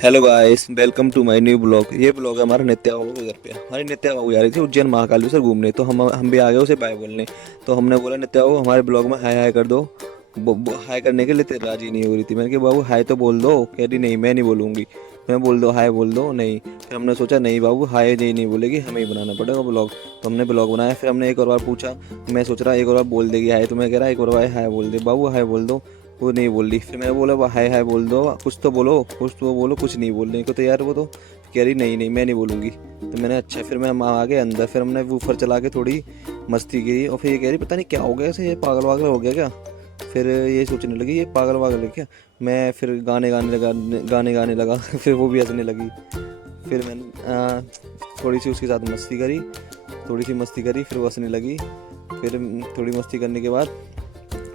Hello guys, welcome to my new blog. ये blog है हमारा नित्या बाबू के घर पे। हमारी नित्या बाबू जा रही थी उज्जैन महाकालेश्वर घूमने, तो हम भी आ गए उसे बाय बोलने। तो हमने बोला नित्या बाबू हमारे ब्लॉग में हाय हाय कर दो। हाय करने के लिए राजी नहीं हो रही थी। मैंने कहा बाबू हाय तो बोल दो। कह रही नहीं मैं नहीं बोलूँगी। मैं बोल दो हाय बोल दो नहीं। फिर हमने सोचा नहीं बाबू हाय नहीं बोलेगी, हमें ही बनाना पड़ेगा ब्लॉग। तो हमने ब्लॉग बनाया। फिर हमने एक और बार पूछा। मैं सोच रहा एक और बार बोल देगी हाय, तो मैं कह रहा एक और बार हाय बोल दे बाबू, हाय बोल दो। वो नहीं बोल रही। फिर मैंने बोला हाय हाय बोल दो, कुछ तो बोलो, कुछ तो बोलो। कुछ नहीं बोलने को तैयार। वो तो कह रही नहीं मैं नहीं बोलूँगी। तो मैंने अच्छा, फिर मैं आ गए अंदर। फिर हमने वूफर चला के थोड़ी मस्ती की। और फिर ये कह रही पता नहीं क्या हो गया, ऐसे ये पागल वागल हो गया क्या। फिर ये सोचने लगी ये पागल वागल है क्या। मैं फिर गाने गाने लगा फिर वो भी हंसने लगी। फिर मैंने थोड़ी सी उसके साथ मस्ती करी। थोड़ी सी मस्ती करी, फिर वो हंसने लगी। फिर थोड़ी मस्ती करने के बाद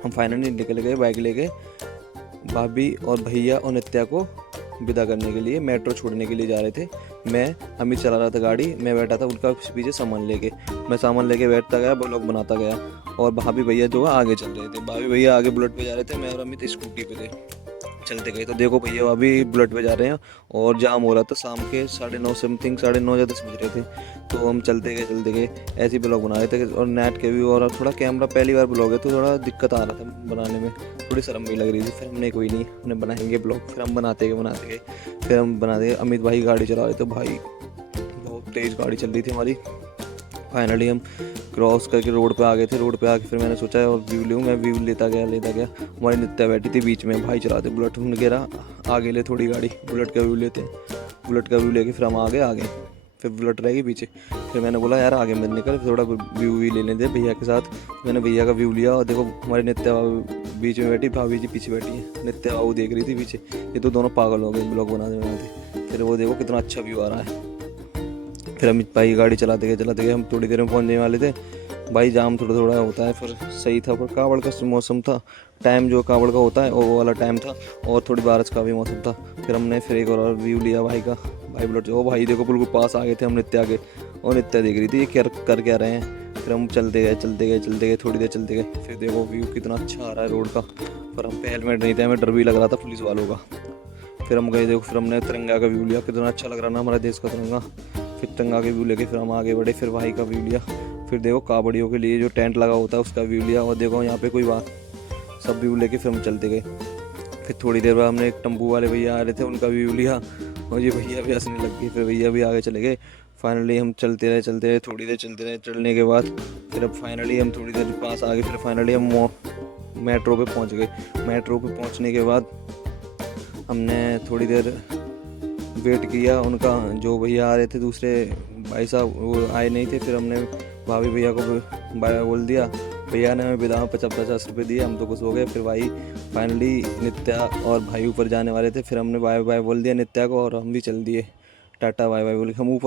हम फाइनली निकल गए बाइक लेके भाभी और भैया और नित्या को विदा करने के लिए, मेट्रो छोड़ने के लिए जा रहे थे। मैं अमित चला रहा था गाड़ी, मैं बैठा था उनका पीछे सामान लेके। मैं सामान लेके बैठता गया, ब्लॉग बनाता गया। और भाभी भैया जो है आगे चल रहे थे। भाभी भैया आगे बुलेट पे जा रहे थे, मैं और अमित स्कूटी पे थे। चलते गए तो देखो भैया अभी बुलेट पे जा रहे हैं। और जाम हो रहा था शाम के 9:30 समथिंग, 9:30 या 10 बज रहे थे। तो हम चलते गए ऐसे ही ब्लॉग बना रहे थे। और नेट के भी, और थोड़ा कैमरा पहली बार ब्लॉग है तो थोड़ा दिक्कत आ रहा था बनाने में, थोड़ी शर्म भी लग रही थी। फिर हमने कोई नहीं, हमने बनाएंगे ब्लॉग। फिर हम बनाते गए फिर हम बनाते गए। अमित भाई गाड़ी चला रहे थे, भाई बहुत तेज़ गाड़ी चल रही थी हमारी। फाइनली हम क्रॉस करके रोड पे आ गए थे। रोड पे आके फिर मैंने सोचा और व्यू लूँ। मैं व्यू लेता गया। हमारी नित्या बैठी थी बीच में, भाई चलाते बुलेट। हमने कह रहा आगे ले थोड़ी गाड़ी, बुलेट का व्यू लेते हैं। बुलेट का व्यू लेके फिर हम आगे फिर बुलेट रहेगी पीछे। फिर मैंने बोला यार आगे मत निकल, थोड़ा व्यू भी ले लेते भैया के साथ। मैंने भैया का व्यू लिया और देखो हमारी नित्या बीच में बैठी, भाभी जी पीछे बैठी है। नित्या बाबू देख रही थी पीछे। ये तो दोनों पागल हो गए ब्लॉग बनाते। फिर वो देखो कितना अच्छा व्यू आ रहा है। फिर अमित भाई गाड़ी चलाते गए हम थोड़ी देर में पहुंचने वाले थे। भाई जाम थोड़ा थोड़ा होता है, फिर सही था। पर कावड़ का मौसम था, टाइम जो कावड़ का होता है वो वाला टाइम था। और थोड़ी बारिश का भी मौसम था। फिर हमने फिर एक और व्यू लिया भाई का। भाई बुलेट ओ भाई देखो बिल्कुल पास आ गए थे हम नित्या के। और नित्या देख रही थी ये क्या कर क्या रहे हैं। फिर हम चलते गए थोड़ी देर चलते गए। फिर देखो व्यू कितना अच्छा आ रहा है रोड का। पर हम पे हेलमेट नहीं थे, हमें डर भी लग रहा था पुलिस वालों का। फिर हम गए देखो, फिर हमने तिरंगा का व्यू लिया, कितना अच्छा लग रहा ना हमारा देश का तिरंगा। फिर तिरंगा के व्यू लेके फिर हम आगे बढ़े। फिर भाई का व्यू लिया। फिर देखो कावड़ियों के लिए जो टेंट लगा होता है उसका व्यू लिया। और देखो यहाँ पे कोई बात, सब व्यू लेके फिर हम चलते गए। फिर थोड़ी देर बाद हमने एक टम्पू वाले भैया आ रहे थे, उनका व्यू लिया। और ये भैया भी हंसने लग गए, फिर भैया भी आगे चले गए। फाइनली हम चलते रहे थोड़ी देर चलते रहे। चलने के बाद फिर अब फाइनली हम थोड़ी देर पास आ गए। फिर फाइनली हम मेट्रो पे पहुंच गए। मेट्रो पे पहुंचने के बाद हमने थोड़ी देर वेट किया उनका। जो भैया आ रहे थे दूसरे भाई साहब वो आए नहीं थे। फिर हमने भाभी भैया को बाय बोल दिया। भैया ने हमें बिदा में 50-50 रुपये दिए, हम तो खुश हो गए। फिर भाई फाइनली नित्या और भाई ऊपर जाने वाले थे। फिर हमने बाय बाय बोल दिया नित्या को और हम भी चल दिए। टाटा बाय बाय बोल के हम ऊपर